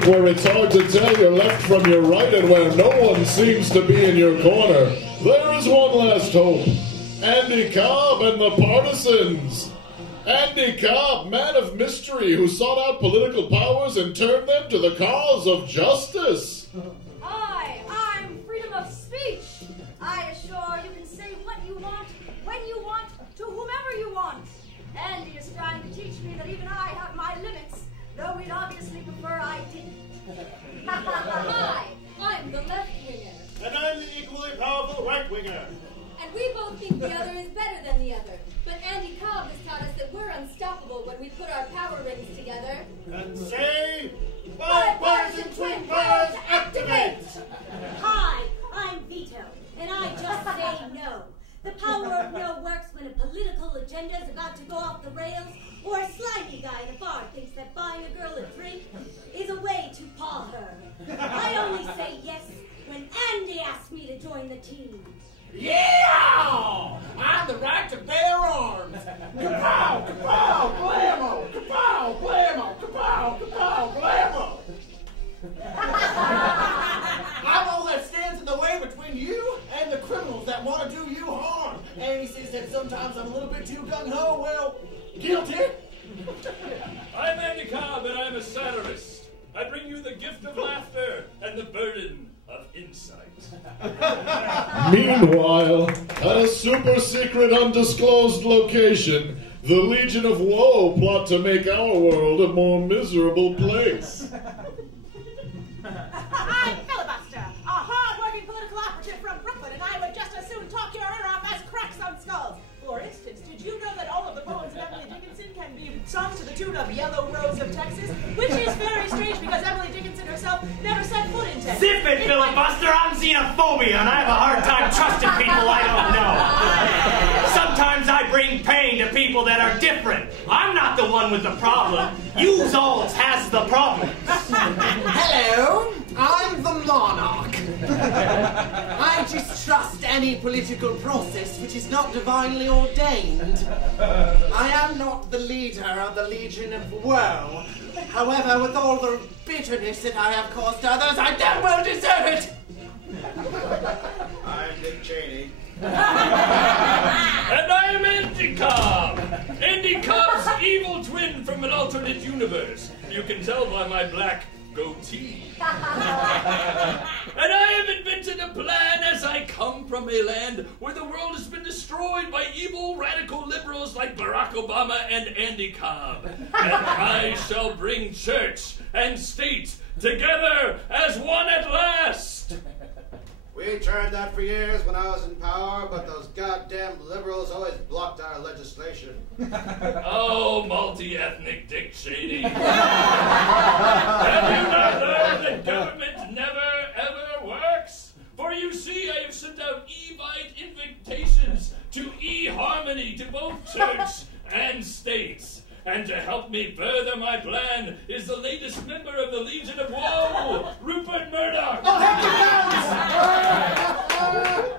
shape where it's hard to tell your left from your right and where no one seems to be in your corner, there is one last hope. Andy Cobb and the Partisans. Andy Cobb, man of mystery who sought out political powers and turned them to the cause of justice. I'm freedom of speech. I assure you can say what you want, when you want, to whomever you want. Andy is trying to teach me that even I have my limits, though we'd obviously prefer I didn't. Hi, I'm the left winger. And I'm the equally powerful right winger. And we both think the other is better than the other. But Andy Cobb has taught us that we're unstoppable when we put our power rings together. And say, bipartisan twin powers activate! Hi, I'm Vito, and I just say no. The power of no works when a political agenda is about to go off the rails, or a slimy guy in a bar thinks that buying a girl a drink is a way to paw her. I only say yes when Andy asks me to join the team. Yeah! I'm the right to bear arms. Kapow, kapow, blammo! Kapow, blammo! Kapow, kapow, blammo! I'm all that stands in the way between you and the criminals that want to do you harm. And he says that sometimes I'm a little bit too gung-ho. Well, guilty. I'm Andy Cobb, and I'm a satirist. I bring you the gift of laughter and the burden of insight. Meanwhile, at a super-secret undisclosed location, the Legion of Woe plot to make our world a more miserable place. I'm Filibuster, a hard-working political operative from Brooklyn, and I would just as soon talk your ear off as cracks on skulls. For instance, did you know that all of the poems of Emily Dickinson can be sung to the tune of Yellow Rose of Texas? Which is very strange because Emily Dickinson herself never set foot in Texas. Zip it, Filibuster! I'm xenophobia, and I have a hard time trusting people I don't know. Sometimes I bring pain to people that are different. I'm not the one with the problem. Yous alls has the problem. Hello, I'm the monarch. I distrust any political process which is not divinely ordained. I am not the leader of the Legion of Woe. However, with all the bitterness that I have caused others, I damn well deserve it. I'm Dick Cheney. And I am Andy Cobb. Andy Cobb's evil twin from an alternate universe. You can tell by my black goatee. And I have invented a plan as I come from a land where the world has been destroyed by evil radical liberals like Barack Obama and Andy Cobb. And I shall bring church and state together as one at last. We tried that for years when I was in power, but those goddamn liberals always blocked our legislation. Oh, multi-ethnic Dick Cheney. Have you not learned that government never, ever works? For you see, I have sent out Evite invitations to eHarmony to both church and states. And to help me further my plan is the latest member of the Legion of Woe, Rupert Murdoch.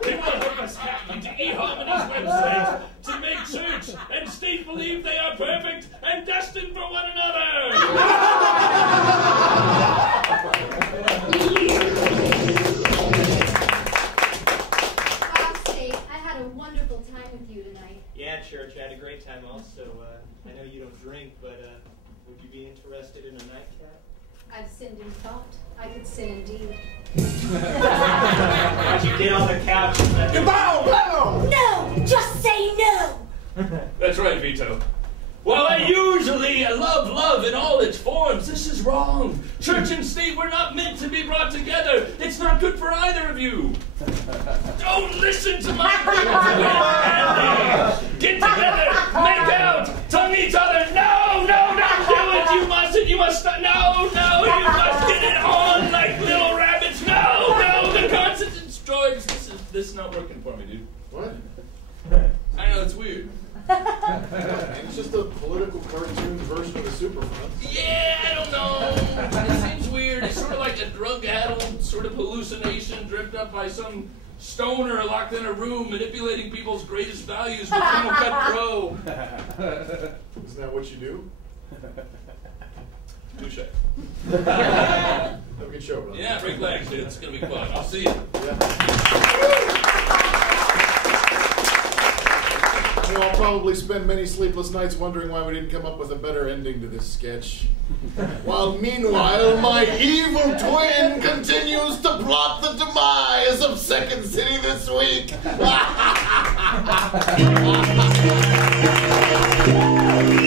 He will help us hack into eHarmony's website to make church and state believe they are perfect and destined for one another. State, I had a wonderful time with you tonight. Yeah, Church, I had a great time also. I know you don't drink, but would you be interested in a nightcap? I've sinned in thought. I could sin indeed. Why'd you get on the couch? No! Just say no! That's right, Vito. While I usually love love in all its forms, this is wrong. Church and state were not meant to be brought together. It's not good for either of you. Don't listen to my Andy. Get together, make out, tongue each other. No, don't do it. You mustn't. You must stop. No, you must get it on like little rabbits. No, the constant George. This is not working for me, dude. What? I know it's weird. It's just a political cartoon version of the Superfront. Yeah, I don't know. It seems weird. It's sort of like a drug-addled sort of hallucination dripped up by some stoner locked in a room manipulating people's greatest values with single-cut pro. Isn't that what you do? Touche. Have a good show, brother. Yeah, break legs, dude. It's going to be fun. I'll see you. I'll probably spend many sleepless nights wondering why we didn't come up with a better ending to this sketch. While meanwhile, my evil twin continues to plot the demise of Second City this week.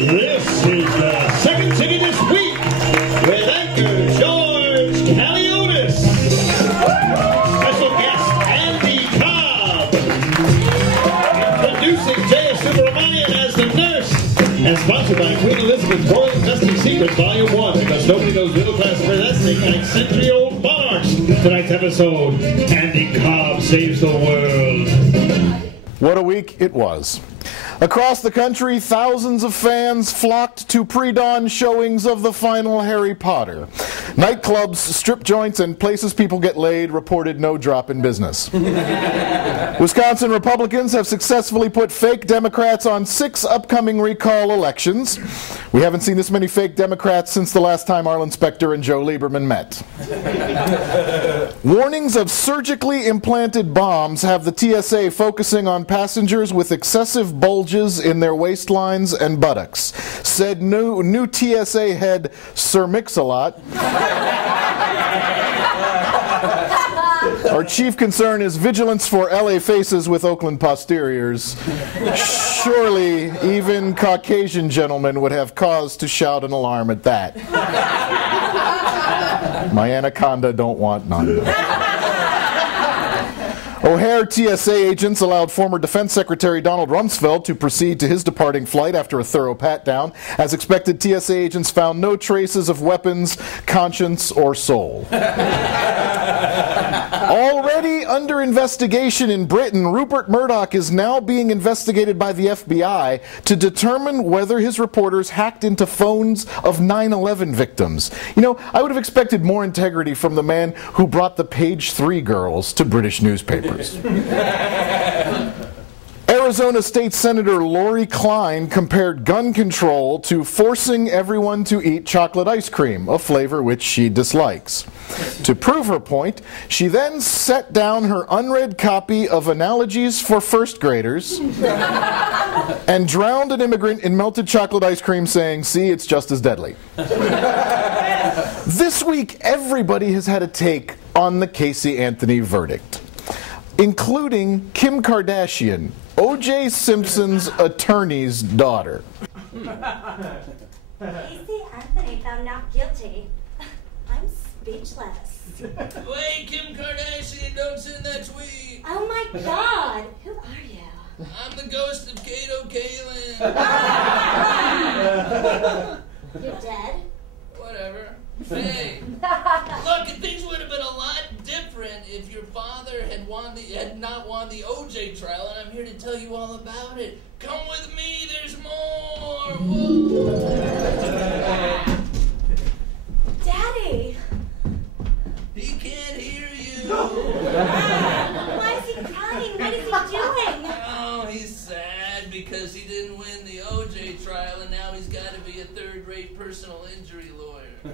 This is the Second City this week with anchor George Caleodis. Special guest Andy Cobb. Introducing Jaya Subramanian as the nurse. And sponsored by Queen Elizabeth's Royal Investing Secrets Volume 1, because nobody knows middle class investing like century-old monarchs. Tonight's episode, Andy Cobb Saves the World. What a week it was. Across the country, thousands of fans flocked to pre-dawn showings of the final Harry Potter. Nightclubs, strip joints, and places people get laid reported no drop in business. Wisconsin Republicans have successfully put fake Democrats on 6 upcoming recall elections. We haven't seen this many fake Democrats since the last time Arlen Specter and Joe Lieberman met. Warnings of surgically implanted bombs have the TSA focusing on passengers with excessive bulges in their waistlines and buttocks, said new TSA head Sir Mix-a-Lot. Our chief concern is vigilance for LA faces with Oakland posteriors. Surely even Caucasian gentlemen would have cause to shout an alarm at that. My anaconda don't want none. O'Hare TSA agents allowed former Defense Secretary Donald Rumsfeld to proceed to his departing flight after a thorough pat-down. As expected, TSA agents found no traces of weapons, conscience, or soul. Already under investigation in Britain, Rupert Murdoch is now being investigated by the FBI to determine whether his reporters hacked into phones of 9/11 victims. You know, I would have expected more integrity from the man who brought the Page 3 girls to British newspapers. Arizona State Senator Lori Klein compared gun control to forcing everyone to eat chocolate ice cream, a flavor which she dislikes. To prove her point, she then set down her unread copy of Analogies for First Graders and drowned an immigrant in melted chocolate ice cream, saying, "See, it's just as deadly." This week, everybody has had a take on the Casey Anthony verdict, including Kim Kardashian, O.J. Simpson's attorney's daughter. Casey Anthony found not guilty. I'm speechless. Wait, Kim Kardashian, don't send that tweet. Oh my God, who are you? I'm the ghost of Kato Kalin. You're dead? Whatever. Hey, look, things would have been a lot different if your father had not won the OJ trial, and I'm here to tell you all about it. Come with me, there's more. Whoa. Daddy! He can't hear you. Why is he crying? What is he doing? Oh, he's sad because he didn't win the OJ trial, and now he's got to be a third-rate personal injury lawyer. So,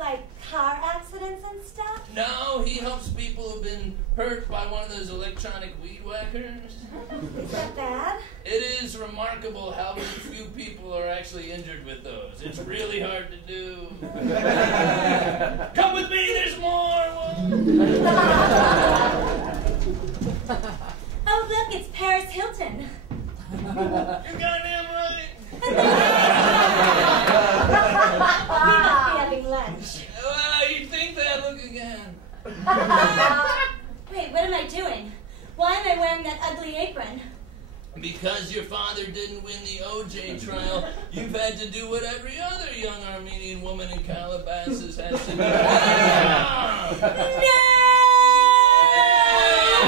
like, car accidents and stuff? No, he helps people who've been hurt by one of those electronic weed whackers. Is that bad? It is remarkable how few people are actually injured with those. It's really hard to do. Come with me, there's more. Oh, look, it's Paris Hilton. You're goddamn right. We must be having lunch. You think that? Look again. Wait, what am I doing? Why am I wearing that ugly apron? Because your father didn't win the OJ trial, you've had to do what every other young Armenian woman in Calabasas has to do. No!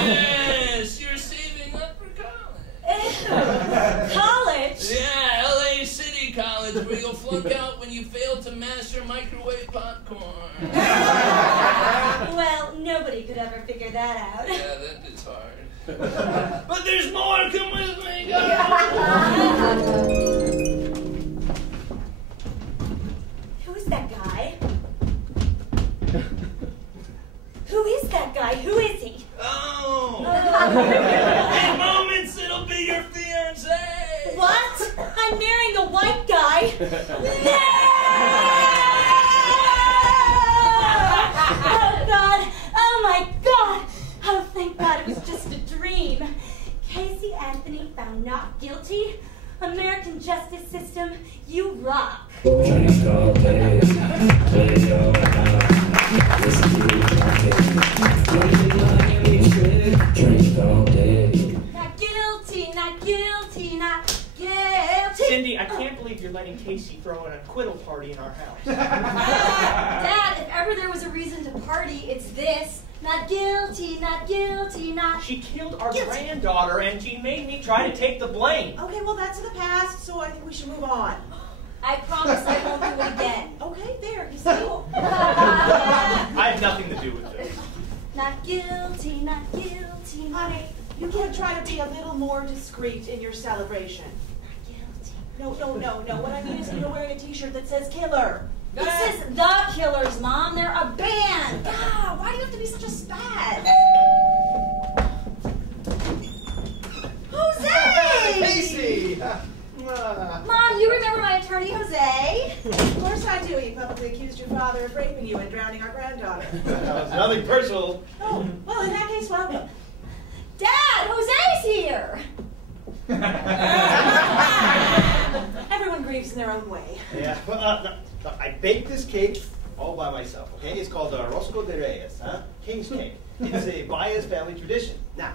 Yes, you're saving up for college. College? Yeah, LA City College, where you'll flunk out when you fail to master microwave popcorn. Well, nobody could ever figure that out. Yeah, that is hard. But there's more! Come with me, go! Who's that? Oh, God. Oh, my God. Oh, thank God it was just a dream. Casey Anthony found not guilty. American justice system, you rock. Drink all day, play all night, listen to the drink all day. Not guilty, not guilty, not guilty. Cindy, I can't believe you're letting Casey throw an acquittal party in our house. Dad, if ever there was a reason to party, it's this. Not guilty, not guilty, not... She killed our granddaughter, and she made me try to take the blame. Okay, well, that's in the past, so I think we should move on. I promise I won't do it again. Okay, there, you see? I have nothing to do with it. Not guilty, not guilty, not... Honey, you can try to be a little more discreet in your celebration. Not guilty. No. What I mean is you're wearing a t-shirt that says killer. This is The Killers, Mom. They're a band. God, why do you have to be such a spaz? Jose! Casey! Mom, you remember my attorney, Jose? Of course I do. He publicly accused your father of raping you and drowning our granddaughter. That was nothing personal. Oh, well, in that case, welcome. Dad, Jose's here. Everyone grieves in their own way. Yeah, well, I baked this cake all by myself, okay? It's called Rosco de Reyes, King's cake. It's a Baez family tradition. Now,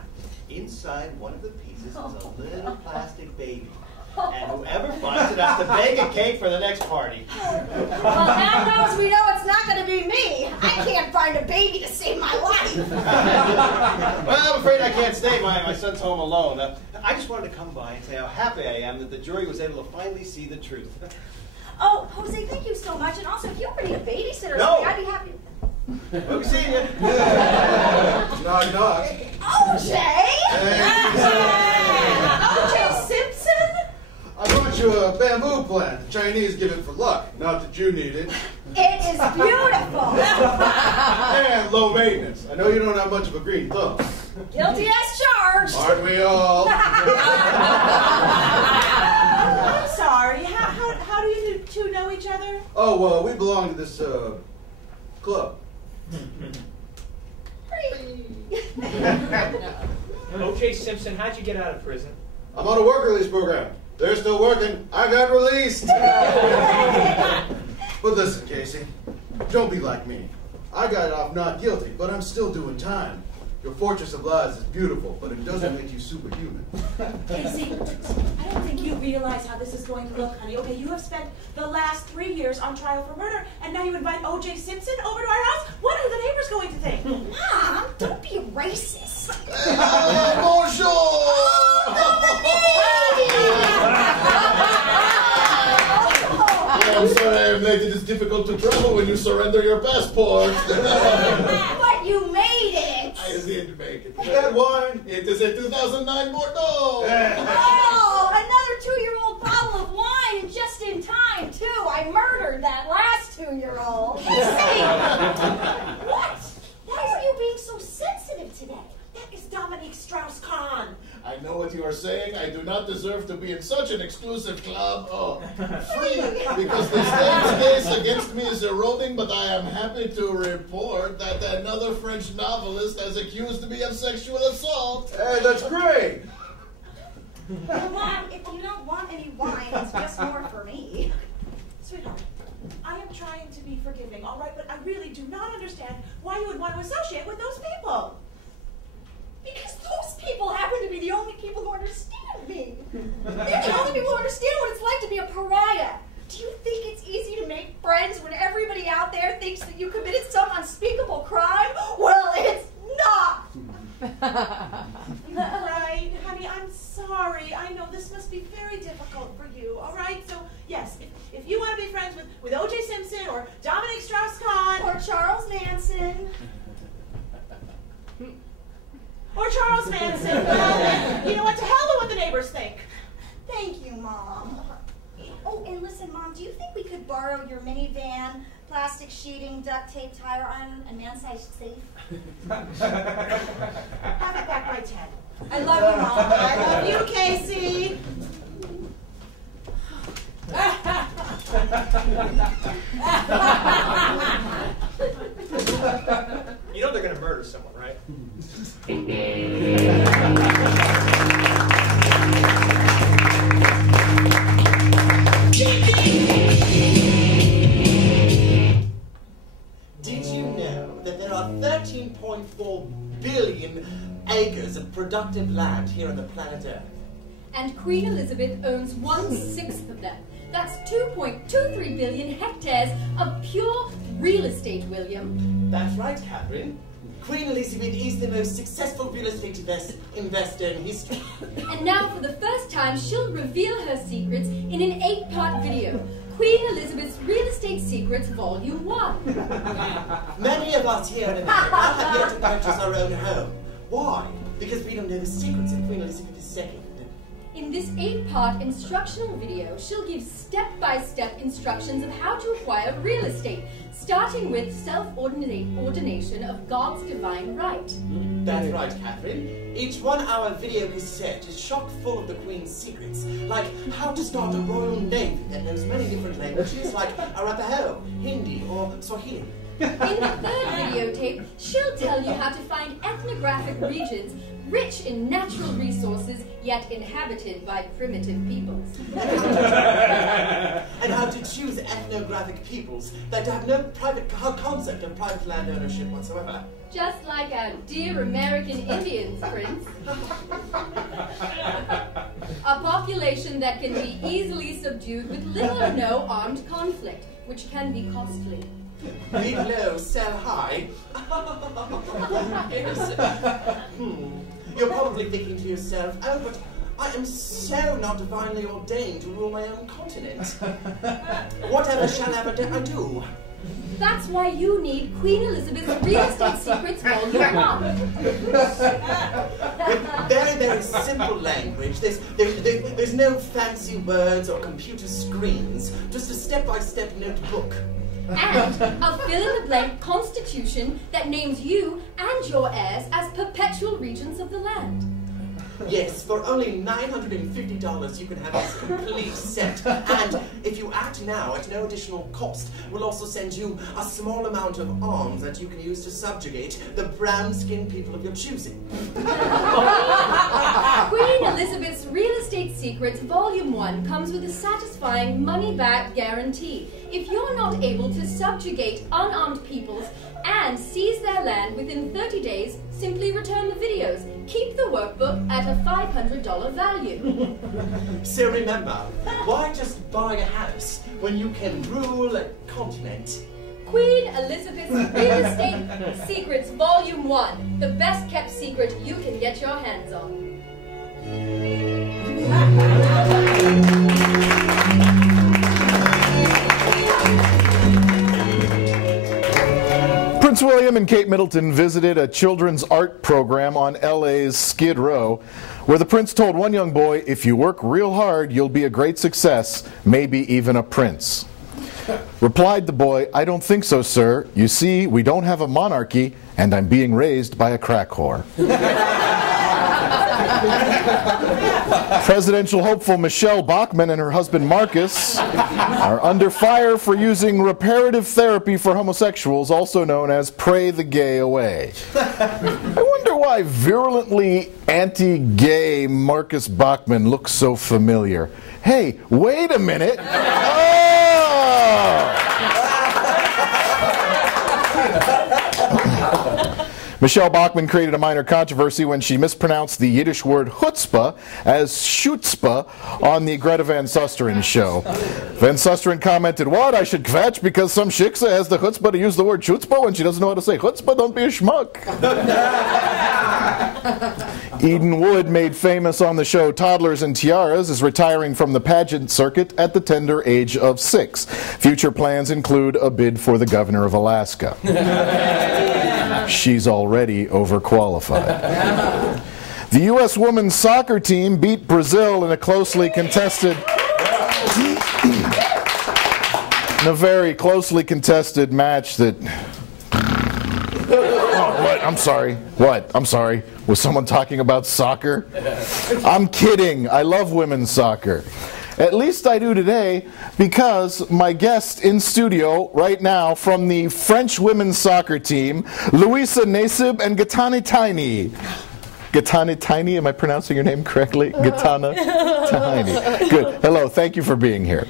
inside one of the pieces is a little plastic baby. And whoever finds it has to bake a cake for the next party. Well, now knows we know it's not going to be me. I can't find a baby to save my life. Well, I'm afraid I can't stay. My son's home alone. I just wanted to come by and say how happy I am that the jury was able to finally see the truth. Oh, Jose, thank you so much. And also, if you ever need a babysitter, No. I'd be happy. We'll be seeing you. Knock, knock. OJ! OJ Simpson? I brought you a bamboo plant. The Chinese give it for luck. Not that you need it. It is beautiful. And low maintenance. I know you don't have much of a green thumb. Guilty as charged. Aren't we all? I'm sorry. How do you two know each other? Oh, well, we belong to this, club. O.J. Simpson, how'd you get out of prison? I'm on a work release program. They're still working. I got released. But listen, Casey, don't be like me. I got off not guilty, but I'm still doing time. Your fortress of lies is beautiful, but it doesn't make you superhuman. Casey, I don't think you realize how this is going to look, honey. Okay, you have spent the last 3 years on trial for murder, and now you invite O.J. Simpson over to our house? What are the neighbors going to think? Mom, don't be racist. Bonjour! I'm sorry I have made it as difficult to travel when you surrender your passport. But you made it. I did make it. That wine, it is a 2009 Bordeaux. Oh, another 2-year-old bottle of wine, and just in time, too. I murdered that last 2-year-old. What? Why are you being so sensitive today? That is Dominique Strauss-Kahn. I know what you are saying. I do not deserve to be in such an exclusive club. Oh, free, because the state's case against me is eroding, but I am happy to report that another French novelist has accused me of sexual assault. Hey, that's great. Mom, if you don't want any wine, it's just more for me. Sweetheart, I am trying to be forgiving, all right? But I really do not understand why you would want to associate with those people. Because those people happen to be the only people who understand me. They're the only people who understand what it's like to be a pariah. Do you think it's easy to make friends when everybody out there thinks that you committed some unspeakable crime? Well, it's not. Right, honey, I'm sorry. I know this must be very difficult for you, all right? So, yes, if you want to be friends with O.J. Simpson or Dominique Strauss-Kahn Or Charles Manson. Or Charles Manson, well, then, you know what? To hell with what the neighbors think. Thank you, Mom. Oh, and listen, Mom, do you think we could borrow your minivan, plastic sheeting, duct tape, tire iron, and man-sized safe? Have it back by 10. I love you, Mom. I love you, Casey. productive land here on the planet Earth. And Queen Elizabeth owns 1/6 of them. That's 2.23 billion hectares of pure real estate, William. That's right, Catherine. Queen Elizabeth is the most successful real estate investor in history. And now, for the first time, she'll reveal her secrets in an 8-part video. Queen Elizabeth's Real Estate Secrets, Volume 1. Many of us here in America have yet to purchase our own home. Why? Because we don't know the secrets of Queen Elizabeth II. In this 8-part instructional video, she'll give step-by-step instructions of how to acquire real estate, starting with self-ordination of God's divine right. That's right, Catherine. Each 1-hour video cassette is chock full of the Queen's secrets, like how to start a royal navy that knows many different languages, like Arapaho, Hindi, or Swahili. In the 3rd videotape, she'll tell you how to find ethnographic regions rich in natural resources, yet inhabited by primitive peoples. And how to choose ethnographic peoples that have no concept of private land ownership whatsoever. Just like our dear American Indians, Prince. A population that can be easily subdued with little or no armed conflict, which can be costly. Bid low, sell high. Yes. You're probably thinking to yourself, oh, but I am so not divinely ordained to rule my own continent. Whatever shall I do? That's why you need Queen Elizabeth's Real Estate Secrets Volume 1. With very, very simple language. There's no fancy words or computer screens. Just a step-by-step notebook. And a fill-in-the-blank constitution that names you and your heirs as perpetual regents of the land. Yes, for only $950 you can have this complete set. And if you act now at no additional cost, we'll also send you a small amount of arms that you can use to subjugate the brown-skinned people of your choosing. Queen Elizabeth's Real Estate Secrets Volume 1 comes with a satisfying money-back guarantee. If you're not able to subjugate unarmed peoples and seize their land within 30 days, simply return the videos. Keep the workbook at a $500 value. So remember, why just buy a house when you can rule a continent? Queen Elizabeth's Real Estate Secrets Volume 1, the best kept secret you can get your hands on. Prince William and Kate Middleton visited a children's art program on LA's Skid Row, where the prince told one young boy, if you work real hard, you'll be a great success, maybe even a prince. Replied the boy, I don't think so, sir. You see, we don't have a monarchy, and I'm being raised by a crack whore. Presidential hopeful Michelle Bachmann and her husband Marcus are under fire for using reparative therapy for homosexuals, also known as pray the gay away. I wonder why virulently anti-gay Marcus Bachmann looks so familiar. Hey, wait a minute. Michelle Bachmann created a minor controversy when she mispronounced the Yiddish word chutzpah as schutzpah on the Greta Van Susteren show. Van Susteren commented, what, I should kvetch because some shiksa has the chutzpah to use the word chutzpah when she doesn't know how to say chutzpah? Don't be a schmuck. Eden Wood, made famous on the show Toddlers and Tiaras, is retiring from the pageant circuit at the tender age of 6. Future plans include a bid for the governor of Alaska. She's already overqualified. The U.S. women's soccer team beat Brazil in a very closely contested match that... Oh, what? I'm sorry. What? I'm sorry. Was someone talking about soccer? I'm kidding. I love women's soccer. At least I do today, because my guest in studio right now from the French women's soccer team, Louisa Nasib and Gatana Tiny. Gatana Tiny, am I pronouncing your name correctly? Gatana Tiny. Good. Hello, thank you for being here,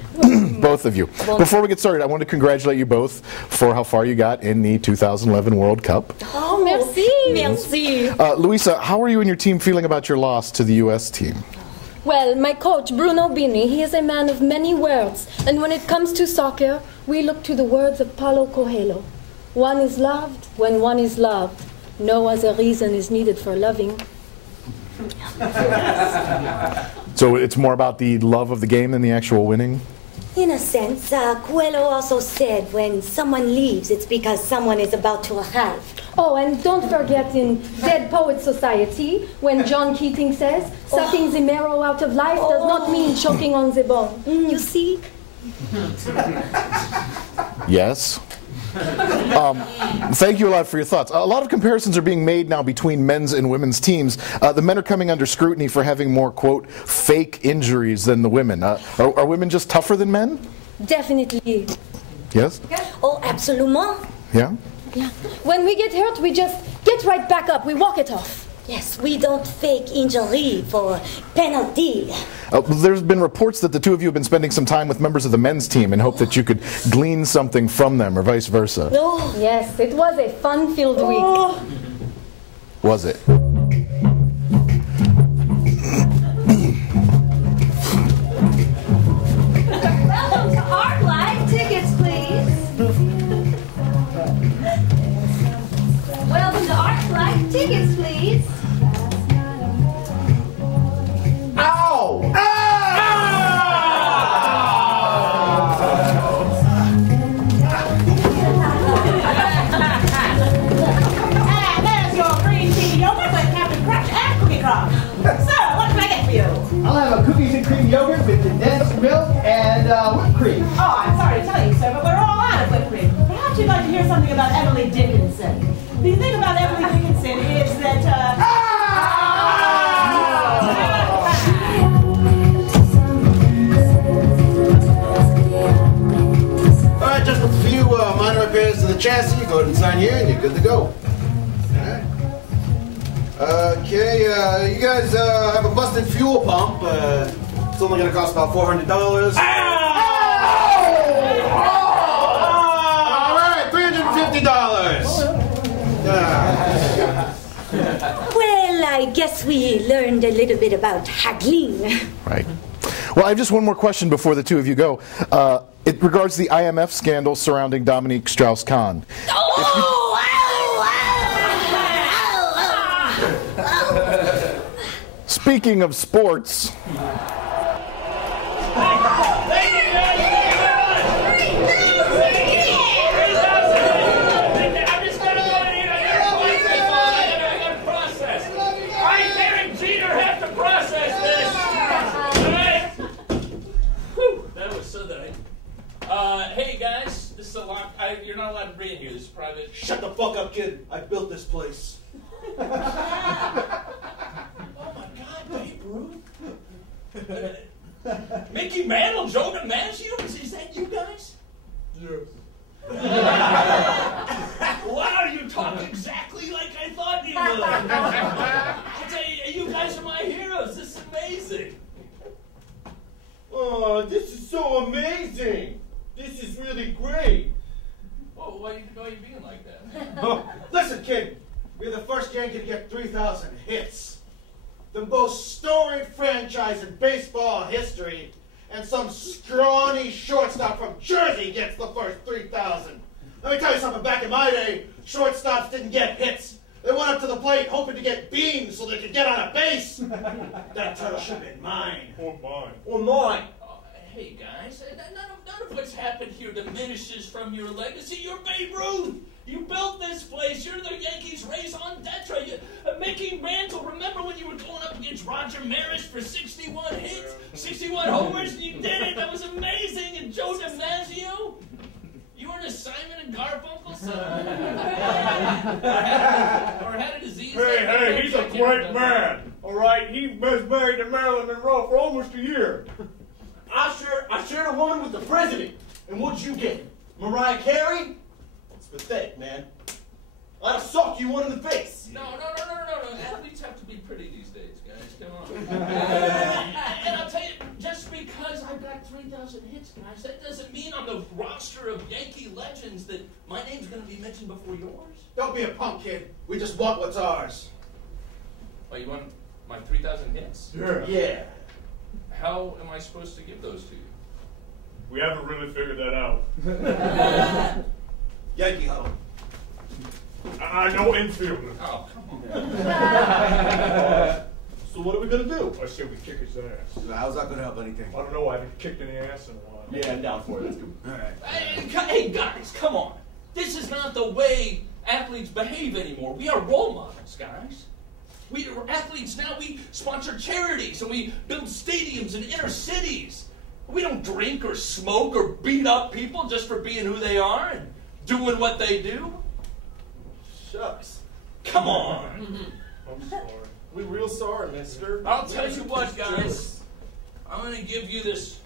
both of you. Before we get started, I want to congratulate you both for how far you got in the 2011 World Cup. Oh, merci. Merci. Louisa, how are you and your team feeling about your loss to the U.S. team? Well, my coach, Bruno Bini, he is a man of many words. And when it comes to soccer, we look to the words of Paulo Coelho. One is loved when one is loved. No other reason is needed for loving. So it's more about the love of the game than the actual winning? In a sense, Coelho also said when someone leaves, it's because someone is about to arrive. Oh, and don't forget in Dead Poets Society, when John Keating says, sucking the marrow out of life does not mean choking on the bone. You see? Yes. Thank you a lot for your thoughts. A lot of comparisons are being made now between men's and women's teams. The men are coming under scrutiny for having more, quote, fake injuries than the women. Are women just tougher than men? Definitely. Yes? Oh, absolument. Yeah? Yeah. When we get hurt, we just get right back up. We walk it off. Yes, we don't fake injury for penalty. There's been reports that the two of you have been spending some time with members of the men's team in hope that you could glean something from them, or vice versa. Oh. Yes, it was a fun-filled week. Was it? Welcome to ArcLight. Tickets, please. Welcome to ArcLight. Tickets, please. Ow! There's your green tea yogurt with Captain Crunch and Cookie Crumb. Sir, what can I get for you? I'll have a cookies and cream yogurt with condensed milk and whipped cream. Oh, I'm sorry to tell you, sir, but we're all out of whipped cream. Perhaps you'd like to hear something about Emily Dickinson. The thing about Emily Dickinson is that, All right, just a few minor repairs to the chassis. Go ahead and sign here, and you're good to go. All right. Okay, you guys have a busted fuel pump. It's only going to cost about $400. All right, $350. Well, I guess we learned a little bit about haggling. Right. Well, I have just one more question before the two of you go. It regards the IMF scandal surrounding Dominique Strauss-Kahn. Speaking of sports... Hey guys, this is a lot. You're not allowed to be in here. This is private. Shut the fuck up, kid. I built this place. Oh my God, Babe Ruth. Mickey Mantle, Joe DiMaggio, is that you guys? Yes. Wow, you talk exactly like I thought you would. I tell you, you guys are my heroes. This is amazing. Oh, this is so amazing. This is really great. Well, why are you being like that? Oh, listen, kid. We're the first Yankee to get 3,000 hits. The most storied franchise in baseball history. And some scrawny shortstop from Jersey gets the first 3,000. Let me tell you something. Back in my day, shortstops didn't get hits. They went up to the plate hoping to get beams so they could get on a base. That turtle should have been mine. Or mine. Or mine. Hey guys, none of what's happened here diminishes from your legacy. You're Babe Ruth. You built this place. You're the Yankees' raison d'etre. Mickey Mantle, remember when you were going up against Roger Maris for 61 hits, 61 homers, and you did it. That was amazing. And Joe DiMaggio, you were a Simon and Garfunkel son. or had a disease. Hey, he's a great man. All right, he was married to Marilyn Monroe for almost a year. I shared a woman with the president. And what'd you get? Mariah Carey? It's pathetic, man. I'd have socked you one in the face. No. Athletes have to be pretty these days, guys. Come on. And I'll tell you, just because I got 3,000 hits, guys, that doesn't mean on the roster of Yankee legends that my name's going to be mentioned before yours? Don't be a punk, kid. We just want what's ours. Oh, you want my 3,000 hits? Yeah. How am I supposed to give those to you? We haven't really figured that out. Yankee huddle. No infielder. Oh, come on. So what are we gonna do? I say we kick his ass. How's that gonna help anything? I don't know. I haven't kicked any ass in a while. Yeah, I'm down for it. Let's go. All right. Hey, guys, come on. This is not the way athletes behave anymore. We are role models, guys. We are athletes now. We sponsor charities and we build stadiums in inner cities. We don't drink or smoke or beat up people just for being who they are and doing what they do. Shucks. Come on. I'm sorry. We're real sorry, mister. I'll tell you what, guys. I'm going to give you this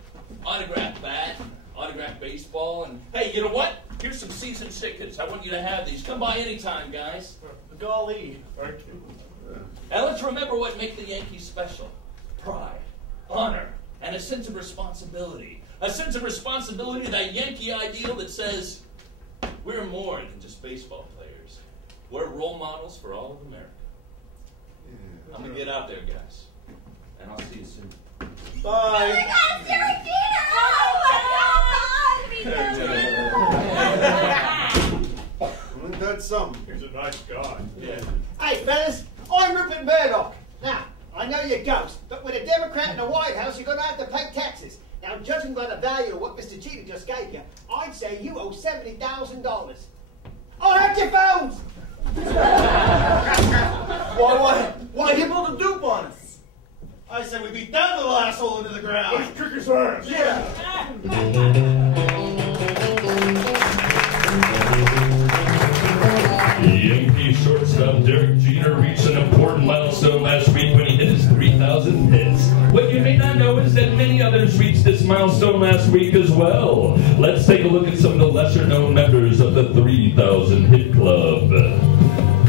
autographed bat, autographed baseball, and hey, you know what? Here's some season tickets. I want you to have these. Come by anytime, guys. Golly. Thank you. And let's remember what makes the Yankees special. Pride, honor, and a sense of responsibility. A sense of responsibility, that Yankee ideal that says we're more than just baseball players. We're role models for all of America. I'm going to get out there, guys. And I'll see you soon. Bye. Ain't that something? He's a nice guy. Yeah. Hey, fellas, I'm Rupert Murdoch. Now, I know you're ghost, but with a Democrat in the White House, you're going to have to pay taxes. Now, judging by the value of what Mr. Cheetah just gave you, I'd say you owe $70,000. On up your phones! Why he pulled a dupe on us? I said we beat that little asshole into the ground. Let's kick his ass. Yeah. Yankee shortstop Derek Jeter reached an important milestone last week when he hit his 3,000th hits. What you may not know is that many others reached this milestone last week as well. Let's take a look at some of the lesser-known members of the 3,000 hit club.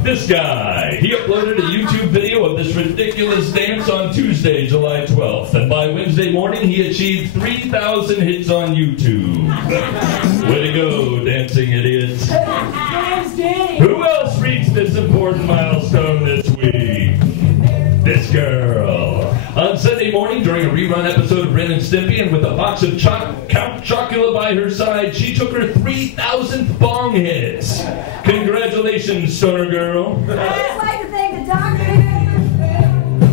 This guy, he uploaded a YouTube video of this ridiculous dance on Tuesday, July 12th, and by Wednesday morning he achieved 3,000 hits on YouTube. Way to go, dancing idiots. Who else reached this important milestone this week? This girl. On Sunday morning, during a rerun episode of Ren and Stimpy, and with a box of Count Chocula by her side, she took her 3,000th bong hits. Congratulations, stoner girl. I'd like to thank the doctor.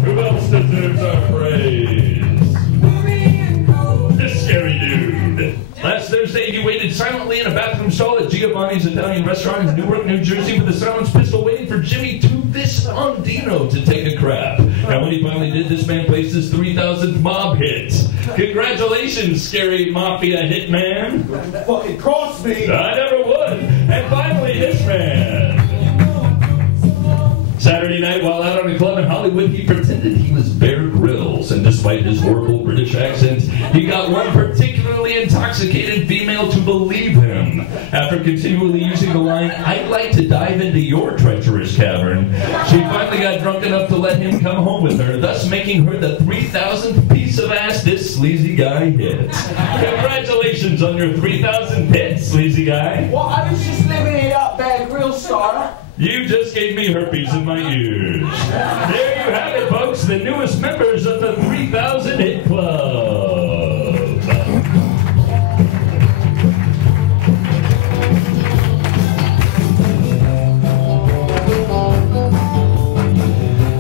Who else deserves our praise? This scary dude. Last Thursday, he waited silently in a bathroom stall at Giovanni's Italian restaurant in Newark, New Jersey, with a silenced pistol, waiting for Jimmy This Ondino to take a crap. And when he finally did, this man placed his 3,000th mob hit. Congratulations, scary mafia hitman. Fucking cross me. I never would. And finally, this man. Saturday night, while out on a club in Hollywood, he pretended he was Bear Grylls, and despite his horrible British accent, he got one particularly intoxicated female to believe him. After continually using the line, "I'd like to dive into your treacherous cavern," she finally got drunk enough to let him come home with her, thus making her the 3,000th piece of ass this sleazy guy hit. Congratulations on your 3,000th hit, sleazy guy. Well, I was just living it up, Bear Grylls star. You just gave me herpes in my ears. There you have it, folks, the newest members of the 3,000 Hit Club.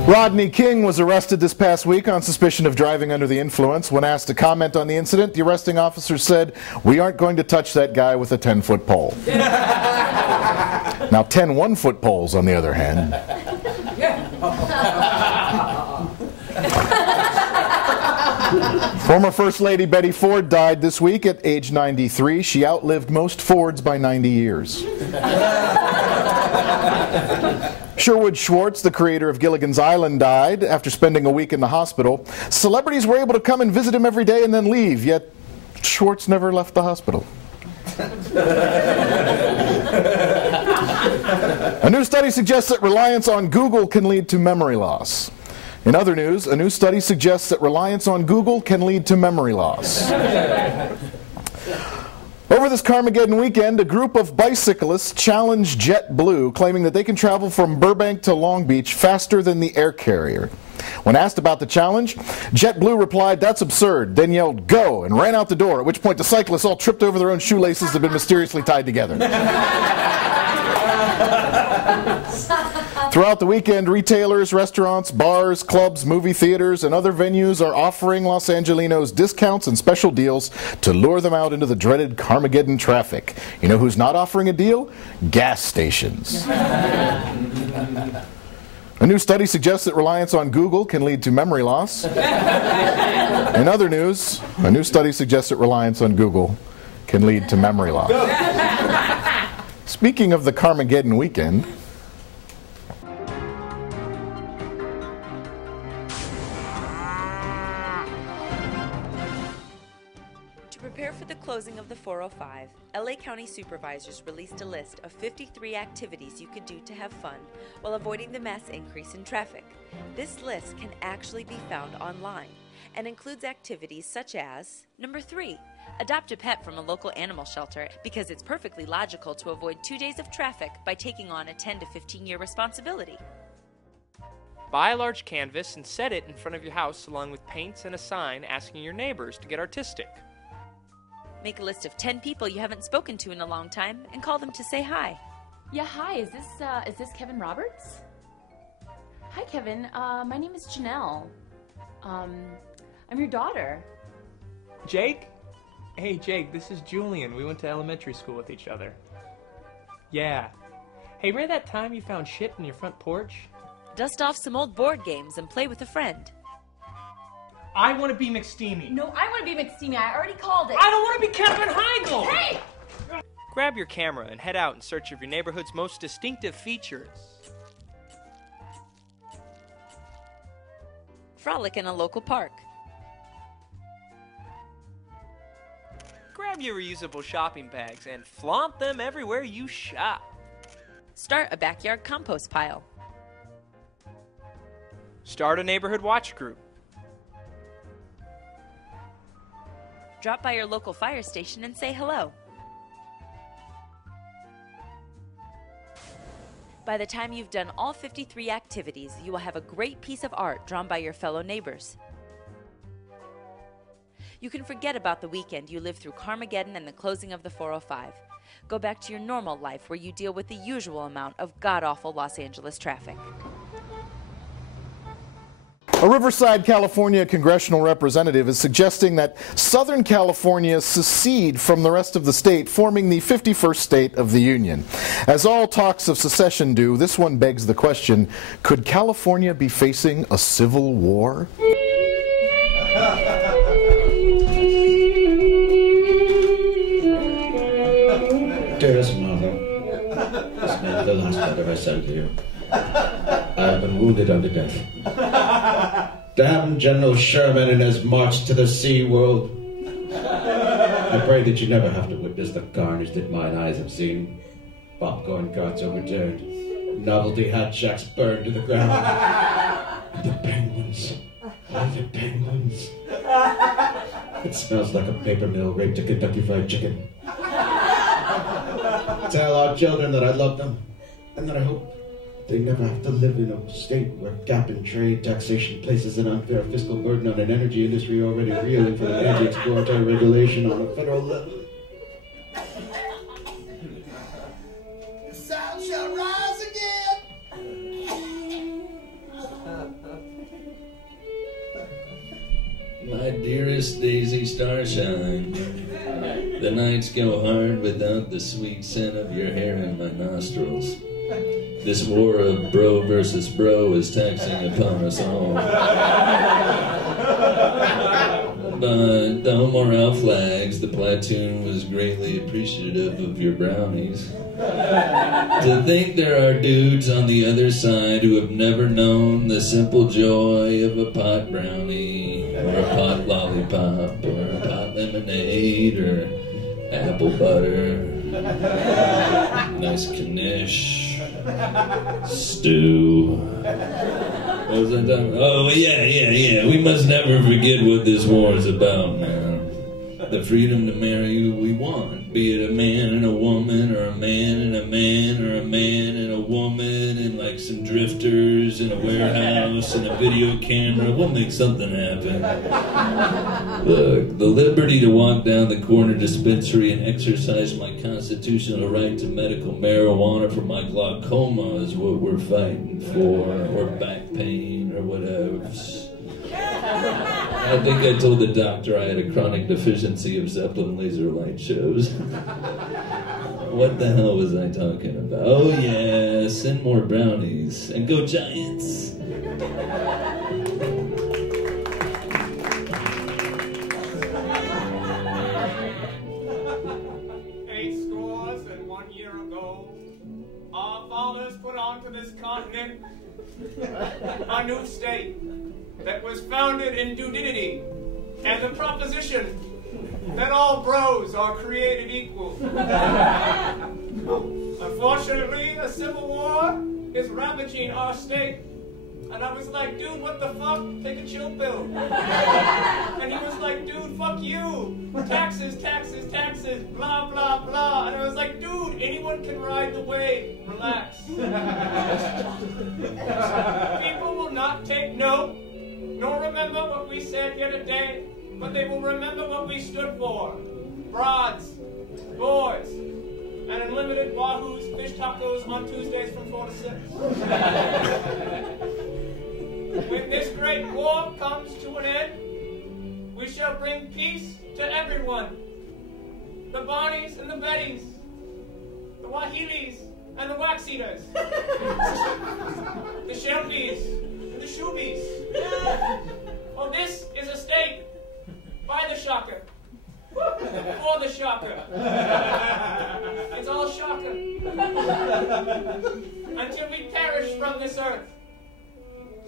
Rodney King was arrested this past week on suspicion of driving under the influence. When asked to comment on the incident, the arresting officer said, "We aren't going to touch that guy with a 10-foot pole." Now, 10 one-foot poles, on the other hand. Former First Lady Betty Ford died this week at age 93. She outlived most Fords by 90 years. Sherwood Schwartz, the creator of Gilligan's Island, died after spending a week in the hospital. Celebrities were able to come and visit him every day and then leave, yet Schwartz never left the hospital. A new study suggests that reliance on Google can lead to memory loss. In other news, a new study suggests that reliance on Google can lead to memory loss. Over this Carmageddon weekend, a group of bicyclists challenged JetBlue, claiming that they can travel from Burbank to Long Beach faster than the air carrier. When asked about the challenge, JetBlue replied, "That's absurd," then yelled, "Go," and ran out the door, at which point the cyclists all tripped over their own shoelaces that had been mysteriously tied together. Throughout the weekend, retailers, restaurants, bars, clubs, movie theaters, and other venues are offering Los Angelinos discounts and special deals to lure them out into the dreaded Carmageddon traffic. You know who's not offering a deal? Gas stations. A new study suggests that reliance on Google can lead to memory loss. In other news, a new study suggests that reliance on Google can lead to memory loss. Speaking of the Carmageddon weekend, For the closing of the 405, LA County supervisors released a list of 53 activities you could do to have fun while avoiding the mass increase in traffic. This list can actually be found online and includes activities such as number 3, adopt a pet from a local animal shelter because it's perfectly logical to avoid 2 days of traffic by taking on a 10 to 15-year responsibility. Buy a large canvas and set it in front of your house along with paints and a sign asking your neighbors to get artistic. Make a list of 10 people you haven't spoken to in a long time and call them to say hi. Yeah, hi. Is this Kevin Roberts? Hi, Kevin. My name is Janel. I'm your daughter. Jake? Hey, Jake, this is Julian. We went to elementary school with each other. Yeah. Hey, remember that time you found shit in your front porch? Dust off some old board games and play with a friend. I want to be McSteamy. No, I want to be McSteamy. I already called it. I don't want to be Kevin Heigl. Hey! Grab your camera and head out in search of your neighborhood's most distinctive features. Frolic in a local park. Grab your reusable shopping bags and flaunt them everywhere you shop. Start a backyard compost pile. Start a neighborhood watch group. Drop by your local fire station and say hello. By the time you've done all 53 activities, you will have a great piece of art drawn by your fellow neighbors. You can forget about the weekend you lived through Carmageddon and the closing of the 405. Go back to your normal life where you deal with the usual amount of god-awful Los Angeles traffic. A Riverside, California congressional representative is suggesting that Southern California secede from the rest of the state, forming the 51st state of the Union. As all talks of secession do, this one begs the question, could California be facing a civil war? Dearest mother, this may be the last letter I send to you. I have been wounded unto death. Damn General Sherman and his march to the sea world. I pray that you never have to witness the carnage that mine eyes have seen. Popcorn carts overturned, novelty hat shacks burned to the ground. And the penguins. Oh, the penguins. It smells like a paper mill raped a Kentucky Fried Chicken. Tell our children that I love them, and that I hope they never have to live in a state where gap in trade taxation places an unfair fiscal burden on an energy industry already reeling from anti-exploratory regulation on a federal level. The sun shall rise again. My dearest Daisy Starshine, the nights go hard without the sweet scent of your hair in my nostrils. This war of bro versus bro is taxing upon us all. But though morale flags, the platoon was greatly appreciative of your brownies. To think there are dudes on the other side who have never known the simple joy of a pot brownie, or a pot lollipop, or a pot lemonade, or apple butter, nice knish. Stew. What was I talking about? Oh, yeah. We must never forget what this war is about, man. The freedom to marry who we want, be it a man and a woman, or a man and a man, or a man and a woman, and like some drifters in a warehouse and a video camera. We'll make something happen. Look, the liberty to walk down the corner dispensary and exercise my constitutional right to medical marijuana for my glaucoma is what we're fighting for, or back pain, or whatever. I think I told the doctor I had a chronic deficiency of Zeppelin laser light shows. What the hell was I talking about? Oh yeah, send more brownies. And go Giants! 1 year ago, our fathers put onto this continent a new state that was founded in dudity and the proposition that all bros are created equal. Unfortunately, a civil war is ravaging our state. And I was like, dude, what the fuck? Take a chill pill. And he was like, dude, fuck you. Taxes, taxes, taxes, blah, blah, blah. And I was like, dude, anyone can ride the wave. Relax. People will not take note, nor remember what we said yet a day, but they will remember what we stood for. Broads, boys, and unlimited wahoos, fish tacos on Tuesdays from 4 to 6. When this great war comes to an end, we shall bring peace to everyone. The Bonnies and the Bettys, the Wahilis and the Wax Eaters, the Shelbies and the Shoobies. Oh, this is a state by the shocker, for the shocker. It's all shocker. Until we perish from this earth.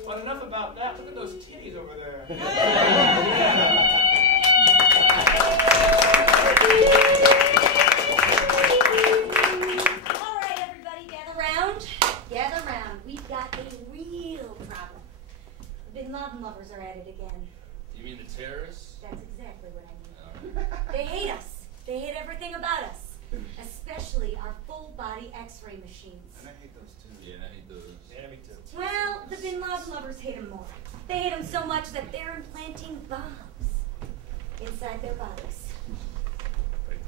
But enough about that. Look at those titties over there. All right, everybody, gather round. Gather round. We've got a real problem. The Bin Laden lovers are at it again. You mean the terrorists? That's exactly what I mean. They hate us. They hate everything about us. Especially our full-body X-ray machines. And I hate those too. Yeah, I hate those. Yeah, me too. Well, the Bin Laden lovers hate them more. They hate them so much that they're implanting bombs inside their bodies. Like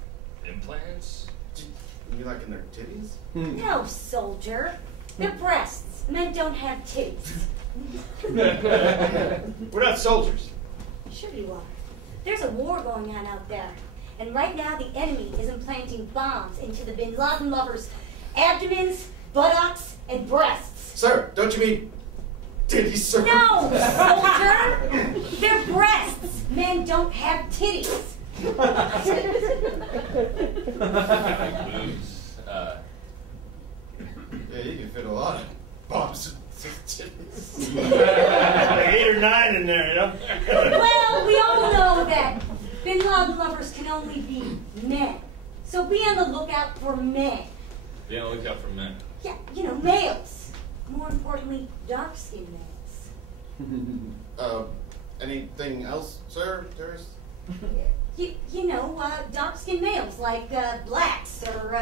implants? You mean like in their titties? No, soldier. They're breasts. Men don't have titties. We're not soldiers. Sure you are. There's a war going on out there. And right now the enemy is implanting bombs into the Bin Laden lovers' abdomens, buttocks, and breasts. Sir, don't you mean titties, sir? No, soldier! They're breasts. Men don't have titties. Yeah, you can fit a lot of bombs in titties. Like 8 or 9 in there, you know? Well, we all know that Bin Laden lovers can only be men. So be on the lookout for men. Be on the lookout for men. Yeah, you know, males. More importantly, dark-skinned males. Anything else, sir? There's... You know, dark-skinned males like blacks or,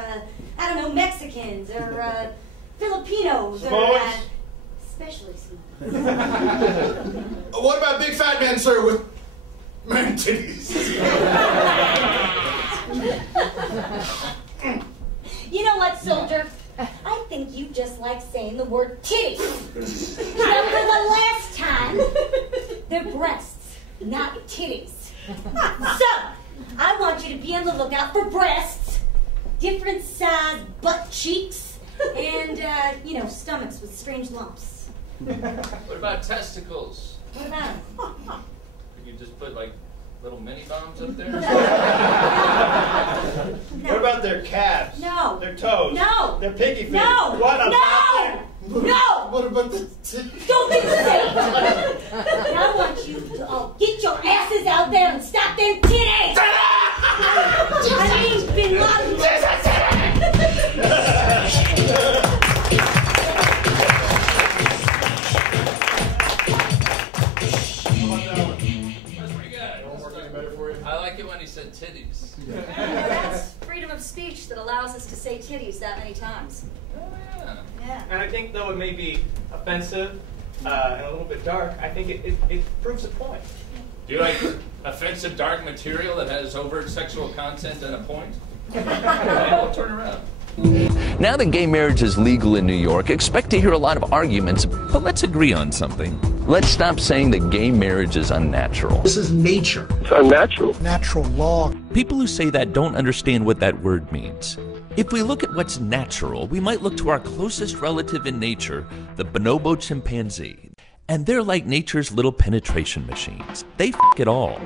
I don't know, Mexicans or Filipinos or especially Samoans. What about big fat men, sir, with man titties? You know what, soldier? I think you just like saying the word titties. Now, for the last time, they're breasts, not titties. So, I want you to be on the lookout for breasts, different size butt cheeks, and, you know, stomachs with strange lumps. What about testicles? What about them? Could you just put like little mini bombs up there? What about their calves? No. Their toes? No. Their piggy feet? No. What about No. No! What about the Don't be sick! I want you to all get your asses out there and stop them titties! I mean, Bin Laden. better for you? I like it when he said titties. That's freedom of speech that allows us to say titties that many times. Yeah. And I think, though it may be offensive and a little bit dark, I think it proves a point. Do you like offensive dark material that has overt sexual content and a point? We'll turn around. Now that gay marriage is legal in New York, expect to hear a lot of arguments, but let's agree on something. Let's stop saying that gay marriage is unnatural. This is nature. It's unnatural. Natural law. People who say that don't understand what that word means. If we look at what's natural, we might look to our closest relative in nature, the bonobo chimpanzee. And they're like nature's little penetration machines. They f*** it all.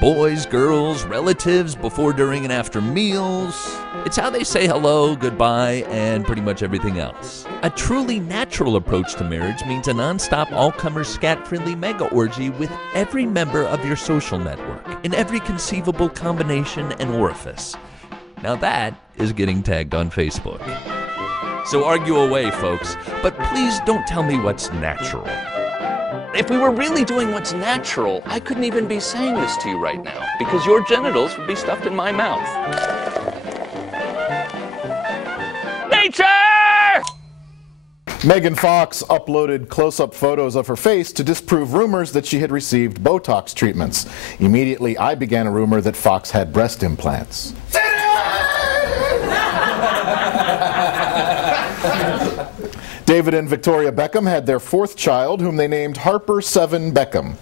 Boys, girls, relatives, before, during, and after meals. It's how they say hello, goodbye, and pretty much everything else. A truly natural approach to marriage means a non-stop, all-comer, scat-friendly mega orgy with every member of your social network, in every conceivable combination and orifice. Now that is getting tagged on Facebook. So argue away, folks, but please don't tell me what's natural. If we were really doing what's natural, I couldn't even be saying this to you right now, because your genitals would be stuffed in my mouth. Nature! Megan Fox uploaded close-up photos of her face to disprove rumors that she had received Botox treatments. Immediately, I began a rumor that Fox had breast implants. David and Victoria Beckham had their fourth child, whom they named Harper 7 Beckham.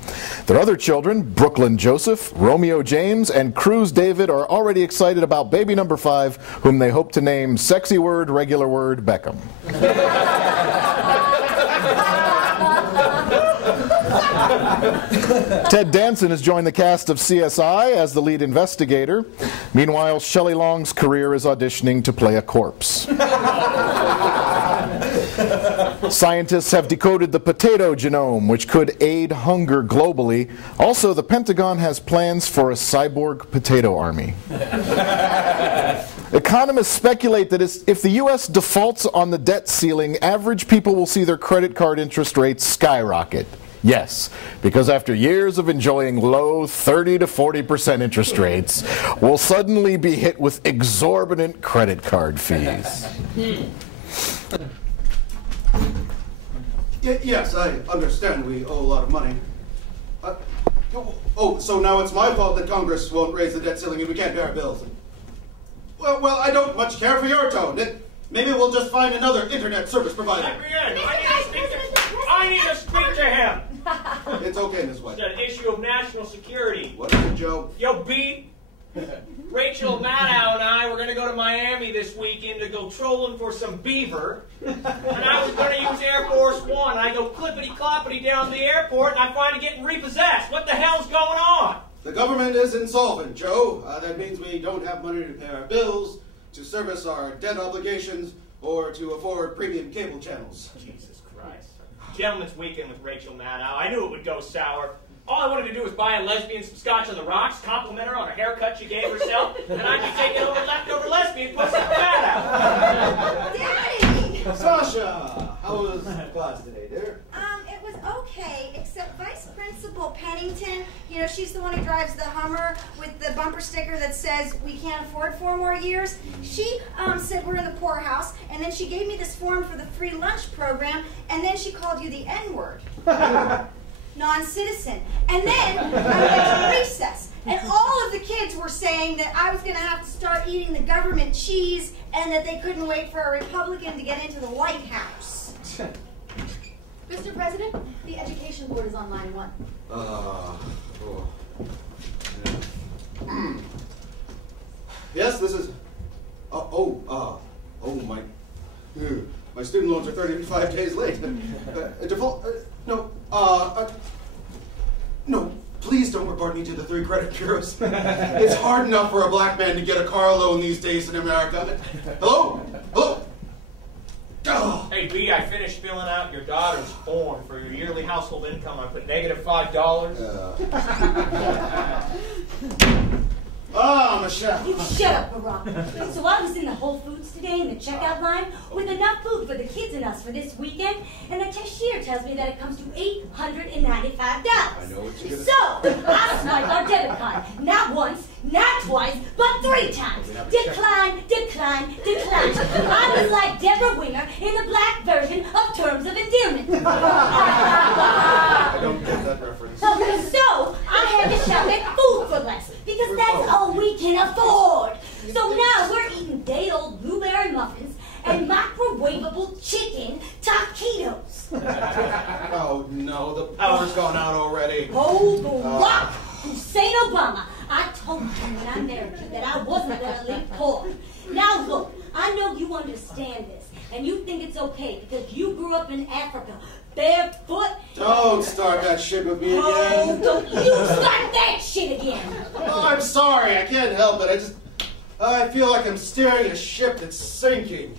Their other children, Brooklyn Joseph, Romeo James, and Cruz David, are already excited about baby number 5, whom they hope to name Sexy Word, Regular Word, Beckham. Ted Danson has joined the cast of CSI as the lead investigator. Meanwhile, Shelley Long's career is auditioning to play a corpse. Scientists have decoded the potato genome, which could aid hunger globally. Also, the Pentagon has plans for a cyborg potato army. Economists speculate that if the U.S. defaults on the debt ceiling, average people will see their credit card interest rates skyrocket. Yes, because after years of enjoying low 30 to 40% interest rates, we'll suddenly be hit with exorbitant credit card fees. Yes, I understand we owe a lot of money. So now it's my fault that Congress won't raise the debt ceiling and we can't pay our bills. Well, I don't much care for your tone. Maybe we'll just find another internet service provider. I need to speak to him. It's okay, Miss White. It's an issue of national security. What is it, Joe? Yo, B. Rachel Maddow and I were going to go to Miami this weekend to go trolling for some beaver. And I was going to use Air Force One. And I go clippity-cloppity down to the airport, and I find it getting repossessed. What the hell's going on? The government is insolvent, Joe. That means we don't have money to pay our bills, to service our debt obligations, or to afford premium cable channels. Jesus Christ. Gentleman's weekend with Rachel Maddow. I knew it would go sour. All I wanted to do was buy a lesbian some scotch on the rocks, compliment her on a haircut she gave herself, and I'd be taking over leftover lesbian pussy for Maddow. Daddy! Sasha, how was class today, dear? It was okay, except Vice Principal Pennington, you know, she's the one who drives the Hummer with the bumper sticker that says, "We can't afford 4 more years." She said we're in the poorhouse, and then she gave me this form for the free lunch program, and then she called you the N-word. Non-citizen. And then I went to recess, and all of the kids were saying that I was going to have to start eating the government cheese and that they couldn't wait for a Republican to get into the White House. Mr. President, the Education Board is on line 1. Yes, this is... my student loans are 35 days late. Default... No, please don't report me to the 3 credit bureaus. It's hard enough for a black man to get a car loan these days in America. Hello? Oh. Hey, B, I finished filling out your daughter's form for your yearly household income. I put -$5. Michelle. shut up, Barack. So I was in the Whole Foods today in the checkout line with enough food for the kids and us for this weekend, and the cashier tells me that it comes to $895. I know what you're gonna So I swiped our debit card, not once, not twice, but 3 times. Decline, decline, decline. I was like Deborah Winger in the black version of Terms of Endearment. I don't get that reference. So I had to shop at Food for Less because that's all we can afford. So now we're eating day-old blueberry muffins and microwavable chicken taquitos. Oh no, the power's gone out already. Oh, Barack Hussein Obama. I told you when I married you that I wasn't going to leave poor. Now look, I know you understand this, and you think it's okay because you grew up in Africa, barefoot. Don't start that shit with me again. Oh, don't you start that shit again. Oh, I'm sorry, I can't help it. I feel like I'm steering a ship that's sinking.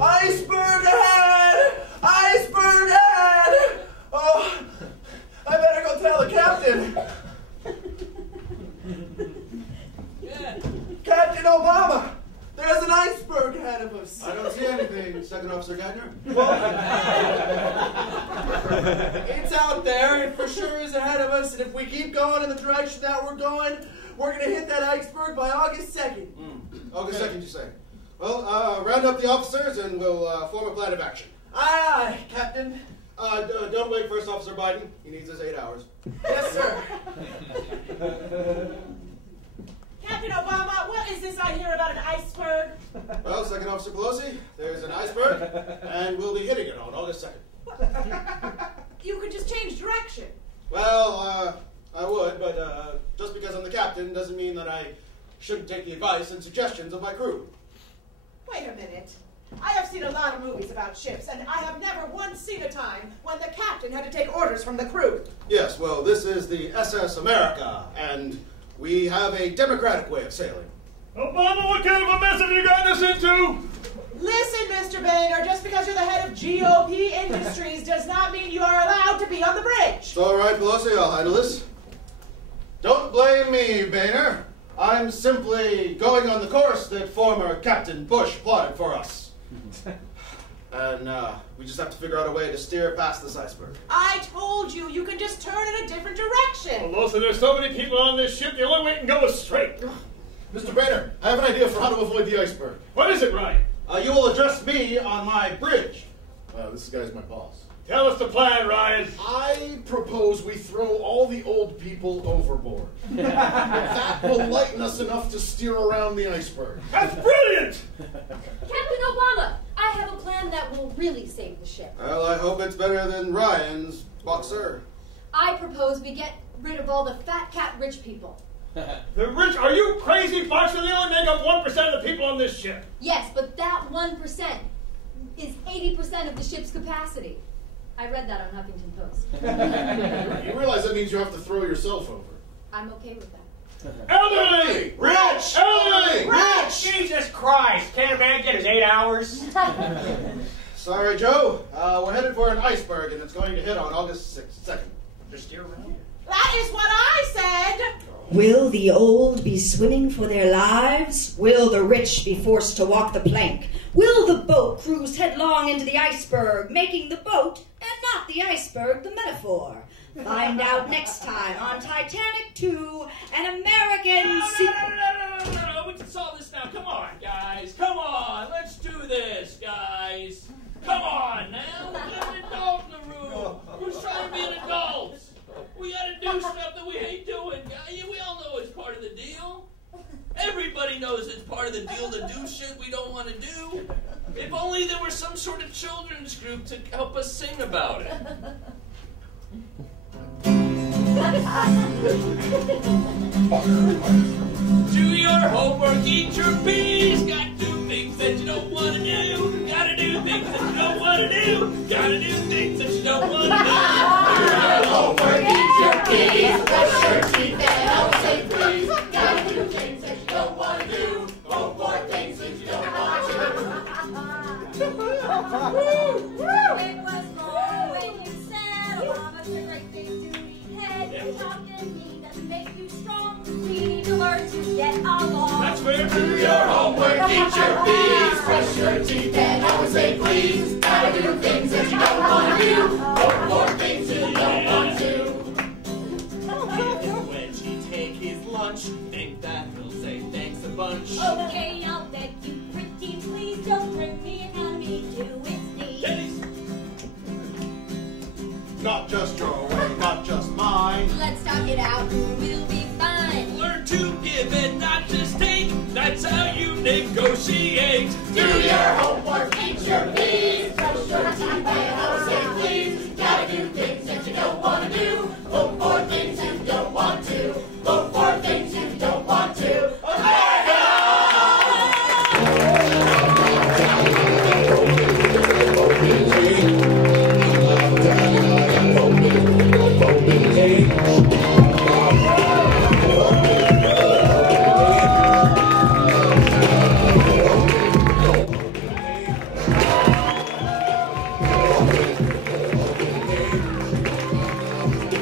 Iceberg ahead! Iceberg ahead! Oh, I better go tell the captain. Captain Obama, there's an iceberg ahead of us. I don't see anything, Second Officer Gardner. It's out there. It for sure is ahead of us, and if we keep going in the direction that we're going, we're going to hit that iceberg by August 2nd. August 2nd, you say? Well, round up the officers and we'll form a plan of action. Aye, aye, Captain. Don't wait First Officer Biden. He needs his 8 hours. Yes, sir. Captain Obama, what is this I hear about an iceberg? Well, Second Officer Pelosi, there's an iceberg, and we'll be hitting it on August 2nd. You could just change direction. Well, I would, but just because I'm the captain doesn't mean that I shouldn't take the advice and suggestions of my crew. Wait a minute. I have seen a lot of movies about ships, and I have never once seen a time when the captain had to take orders from the crew. Yes, well, this is the SS America, and we have a democratic way of sailing. Obama, what kind of a mess have you gotten us into? Listen, Mr. Boehner, just because you're the head of GOP Industries does not mean you are allowed to be on the bridge. It's all right, Pelosi, I'll handle this. Don't blame me, Boehner. I'm simply going on the course that former Captain Bush plotted for us. And we just have to figure out a way to steer past this iceberg. I told you, you can just turn in a different direction. Well, listen, there's so many people on this ship, the only way it can go is straight. Mr. Boehner, I have an idea for how to avoid the iceberg. What is it, Ryan? You will address me on my bridge. This guy's my boss. Tell us the plan, Ryan. I propose we throw all the old people overboard. That will lighten us enough to steer around the iceberg. That's brilliant! Captain Obama, I have a plan that will really save the ship. Well, I hope it's better than Ryan's, Boxer. I propose we get rid of all the fat cat rich people. The rich? Are you crazy, Boxer? They only make up 1% of the people on this ship. Yes, but that 1% is 80% of the ship's capacity. I read that on Huffington Post. You realize that means you have to throw yourself over. I'm okay with that. Elderly! Rich! Elderly! Rich! Jesus Christ! Can't a man get his 8 hours? Sorry, Joe. We're headed for an iceberg, and it's going to hit on August 2nd. Just steer around. That is what I said. Will the old be swimming for their lives? Will the rich be forced to walk the plank? Will the boat cruise headlong into the iceberg, making the boat and not the iceberg the metaphor? Find out next time on Titanic 2, an American No, we can solve this now. Come on, guys. Come on. Let's do this, guys. Come on now. We got an adult in the room. Who's trying to be an adult? We gotta do stuff that we hate doing, guys. We all know it's part of the deal. Everybody knows it's part of the deal to do shit we don't want to do. If only there were some sort of children's group to help us sing about it. Do your homework, eat your peas. Got do things that you don't want to do. Gotta do things that you don't want to do. Gotta do things that you don't want to do. Do your homework, eat your peas. Brush your teeth and don't say please. Gotta do things that you don't want to do. Vote for things that you don't want to do. It was more when you said, Obama's a great big duty head. You talked to me doesn't make you strong. We need to learn to get along. That's fair. Do your homework, eat your peas, brush your teeth, and always say please. Gotta do things that you don't want to do. Look for things you don't want to. When she take his lunch, think that he'll say thanks a bunch. Okay, I'll beg you pretty please, don't bring me anatomy to its knees. Not just your way, not just mine. Let's talk it out, we'll be fine. Learn to give and not just take. That's how you negotiate. Do your homework, eat your peas, brush your teeth, and always say please. Gotta do things that you don't want to do. Look for things you don't want to. Look for things you don't want to. America!